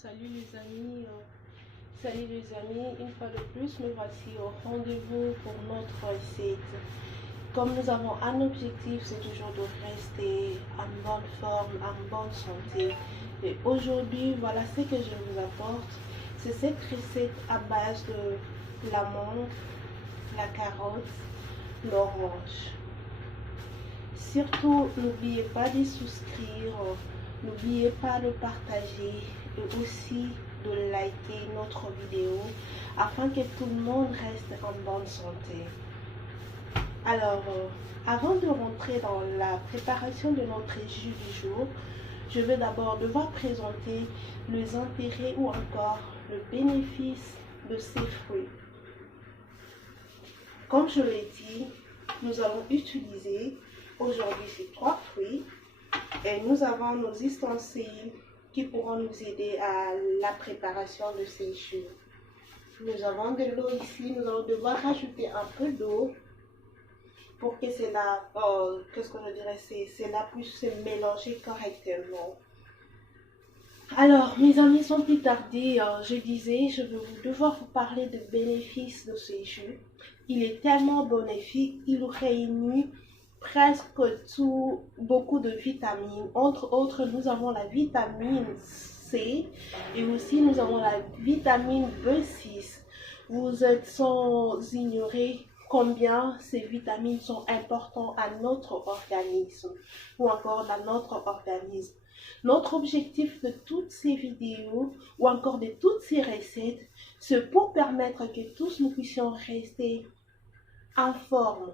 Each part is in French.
Salut les amis, une fois de plus, me voici au rendez-vous pour notre site. Comme nous avons un objectif, c'est toujours de rester en bonne forme, en bonne santé. Et aujourd'hui, voilà ce que je vous apporte. C'est cette recette à base de l'amande, la carotte, l'orange. Surtout, n'oubliez pas de souscrire, n'oubliez pas de partager et aussi de liker notre vidéo afin que tout le monde reste en bonne santé. Alors, avant de rentrer dans la préparation de notre jus du jour, je vais d'abord devoir présenter les intérêts ou encore le bénéfice de ces fruits. Comme je l'ai dit, nous allons utiliser aujourd'hui ces 3 fruits et nous avons nos ustensiles qui pourront nous aider à la préparation de ces jus. Nous avons de l'eau ici, nous allons devoir rajouter un peu d'eau pour que cela, qu'est-ce que je dirais, cela puisse se mélanger correctement. Alors, mes amis, sans plus tarder, je disais, je vais devoir vous parler des bénéfices de ces jus. Il est tellement bénéfique, il réunit presque beaucoup de vitamines. Entre autres, nous avons la vitamine C et aussi nous avons la vitamine B6. Vous êtes sans ignorer combien ces vitamines sont importantes à notre organisme ou encore dans notre organisme. Notre objectif de toutes ces vidéos ou encore de toutes ces recettes, c'est pour permettre que tous nous puissions rester en forme.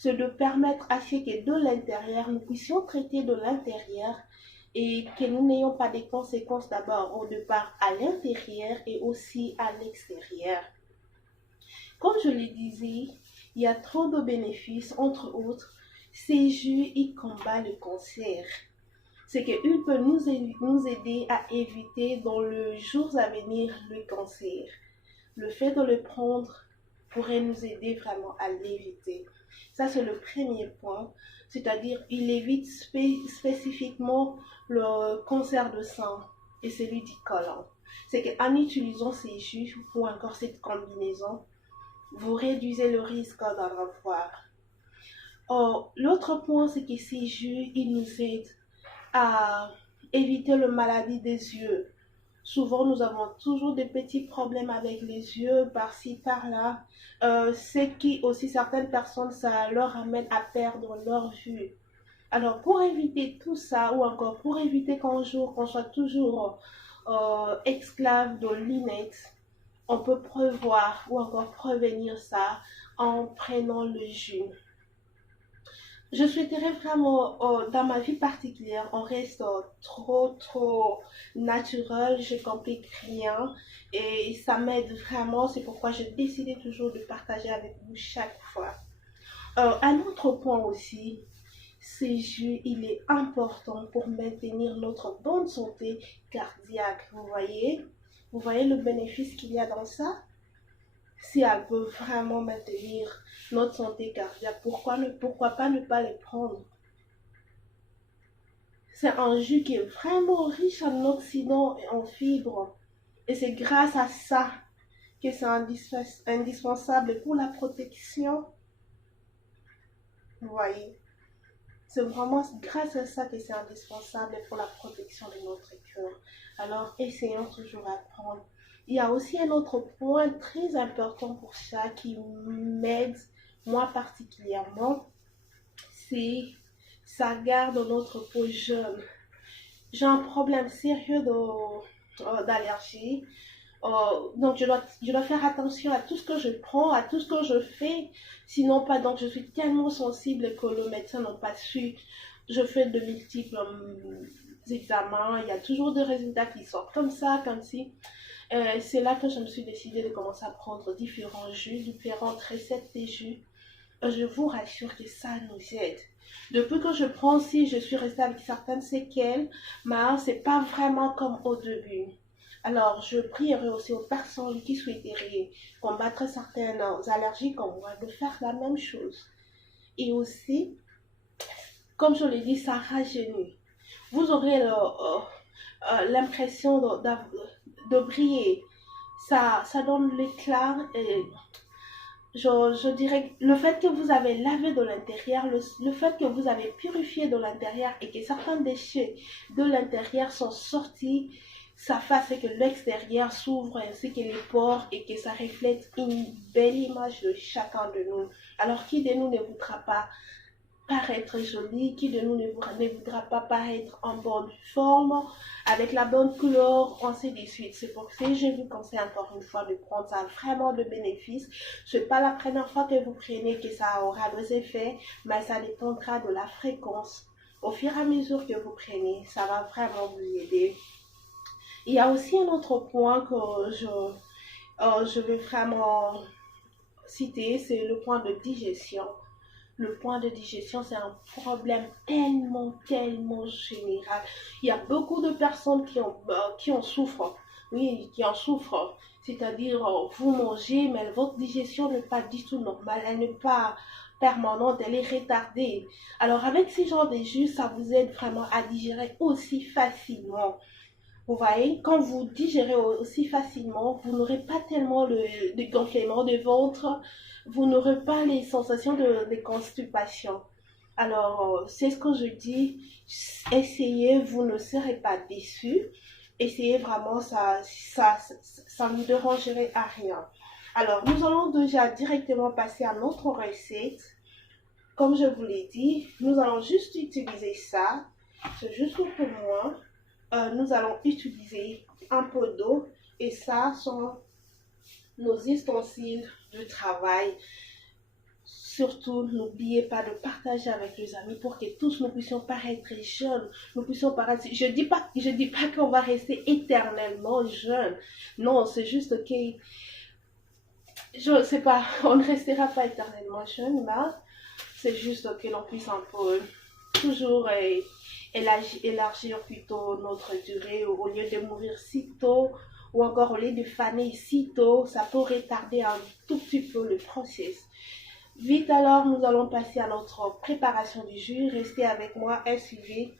C'est de permettre à ce que de l'intérieur, nous puissions traiter de l'intérieur et que nous n'ayons pas des conséquences d'abord au départ à l'intérieur et aussi à l'extérieur. Comme je le disais, il y a trop de bénéfices, entre autres, ces jus, ils combattent le cancer. C'est qu'il peut nous aider à éviter dans les jours à venir le cancer. Le fait de le prendre pourrait nous aider vraiment à l'éviter. Ça, c'est le premier point, c'est-à-dire il évite spécifiquement le cancer de sein et celui du côlon. C'est qu'en utilisant ces jus ou encore cette combinaison, vous réduisez le risque d'en avoir. L'autre point, c'est que ces jus, ils nous aident à éviter la maladie des yeux. Souvent, nous avons toujours des petits problèmes avec les yeux, par-ci, par-là. Ce qui aussi, certaines personnes, ça leur amène à perdre leur vue. Alors, pour éviter tout ça, ou encore pour éviter qu'un jour, qu'on soit toujours esclave de lunettes, on peut prévoir ou encore prévenir ça en prenant le jus. Je souhaiterais vraiment, dans ma vie particulière, on reste trop naturel, je ne complique rien et ça m'aide vraiment, c'est pourquoi j'ai décidé toujours de partager avec vous chaque fois. Un autre point aussi, ce jus, il est important pour maintenir notre bonne santé cardiaque, vous voyez le bénéfice qu'il y a dans ça? Si elle peut vraiment maintenir notre santé cardiaque, pourquoi pas ne pas les prendre? C'est un jus qui est vraiment riche en oxydants et en fibres. Et c'est grâce à ça que c'est indispensable pour la protection. Vous voyez? C'est vraiment grâce à ça que c'est indispensable pour la protection de notre cœur. Alors, essayons toujours à prendre. Il y a aussi un autre point très important pour ça qui m'aide, moi particulièrement, c'est ça garde notre peau jeune. J'ai un problème sérieux d'allergie. Donc je dois faire attention à tout ce que je prends, à tout ce que je fais, sinon pas. Donc je suis tellement sensible que le médecin n'a pas su. Je fais de multiples examens, il y a toujours des résultats qui sortent comme ça, comme si. C'est là que je me suis décidée de commencer à prendre différents jus, différentes recettes de jus. Je vous rassure que ça nous aide. Depuis que je prends, si je suis restée avec certaines séquelles, mais c'est pas vraiment comme au début. Alors, je prierai aussi aux personnes qui souhaiteraient combattre certaines allergies comme moi de faire la même chose. Et aussi, comme je l'ai dit, ça rajeunit. Vous aurez l'impression de briller. Ça donne l'éclat et je dirais le fait que vous avez lavé de l'intérieur, le fait que vous avez purifié de l'intérieur et que certains déchets de l'intérieur sont sortis, ça fait à ce que l'extérieur s'ouvre ainsi que les pores et que ça reflète une belle image de chacun de nous. Alors qui de nous ne voudra pas paraître joli, qui de nous ne voudra pas paraître en bonne forme, avec la bonne couleur, ainsi de suite. C'est pour ça que je vous conseille encore une fois de prendre ça vraiment de bénéfices. Ce n'est pas la première fois que vous prenez que ça aura des effets, mais ça dépendra de la fréquence. Au fur et à mesure que vous prenez, ça va vraiment vous aider. Il y a aussi un autre point que je veux vraiment citer, c'est le point de digestion. Le point de digestion, c'est un problème tellement général. Il y a beaucoup de personnes qui en souffrent. Oui, qui en souffrent. C'est-à-dire, vous mangez, mais votre digestion n'est pas du tout normale. Elle n'est pas permanente, elle est retardée. Alors, avec ce genre de jus, ça vous aide vraiment à digérer aussi facilement. Vous voyez, quand vous digérez aussi facilement, vous n'aurez pas tellement de gonflement de ventre, vous n'aurez pas les sensations de constipation. Alors, c'est ce que je dis, essayez, vous ne serez pas déçus. Essayez vraiment, ça ne dérangerait à rien. Alors, nous allons déjà directement passer à notre recette. Comme je vous l'ai dit, nous allons juste utiliser ça. C'est juste pour moi. Nous allons utiliser un pot d'eau et ça sont nos ustensiles de travail. Surtout, n'oubliez pas de partager avec les amis pour que tous nous puissions paraître jeunes. Nous puissions paraître. Je dis pas qu'on va rester éternellement jeunes. Non, c'est juste que je sais pas, on ne restera pas éternellement jeune, mais c'est juste que l'on puisse un peu toujours élargir plutôt notre durée au lieu de mourir si tôt ou encore au lieu de faner si tôt, ça peut retarder un tout petit peu le process. Vite alors, nous allons passer à notre préparation du jus. Restez avec moi et suivez.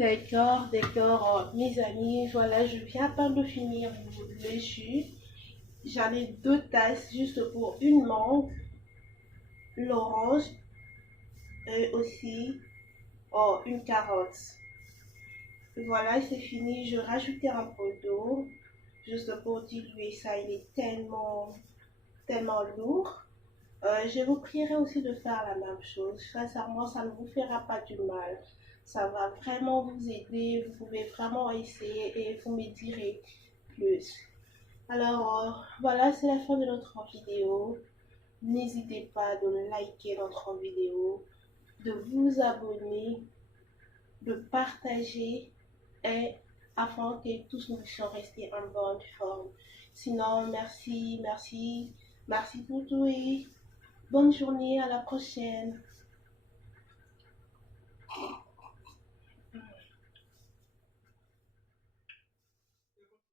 D'accord, mes amis, voilà, je viens à peine de finir le jus. J'en ai 2 tasses juste pour une mangue, l'orange et aussi une carotte. Voilà, c'est fini. Je rajoutais un peu d'eau juste pour diluer ça. Il est tellement lourd. Je vous prierai aussi de faire la même chose. Sincèrement, ça ne vous fera pas du mal. Ça va vraiment vous aider. Vous pouvez vraiment essayer et vous me direz plus. Alors, voilà, c'est la fin de notre vidéo. N'hésitez pas de liker notre vidéo, de vous abonner, de partager et afin que tous nous puissions rester en bonne forme. Sinon, merci pour tout et bonne journée, à la prochaine.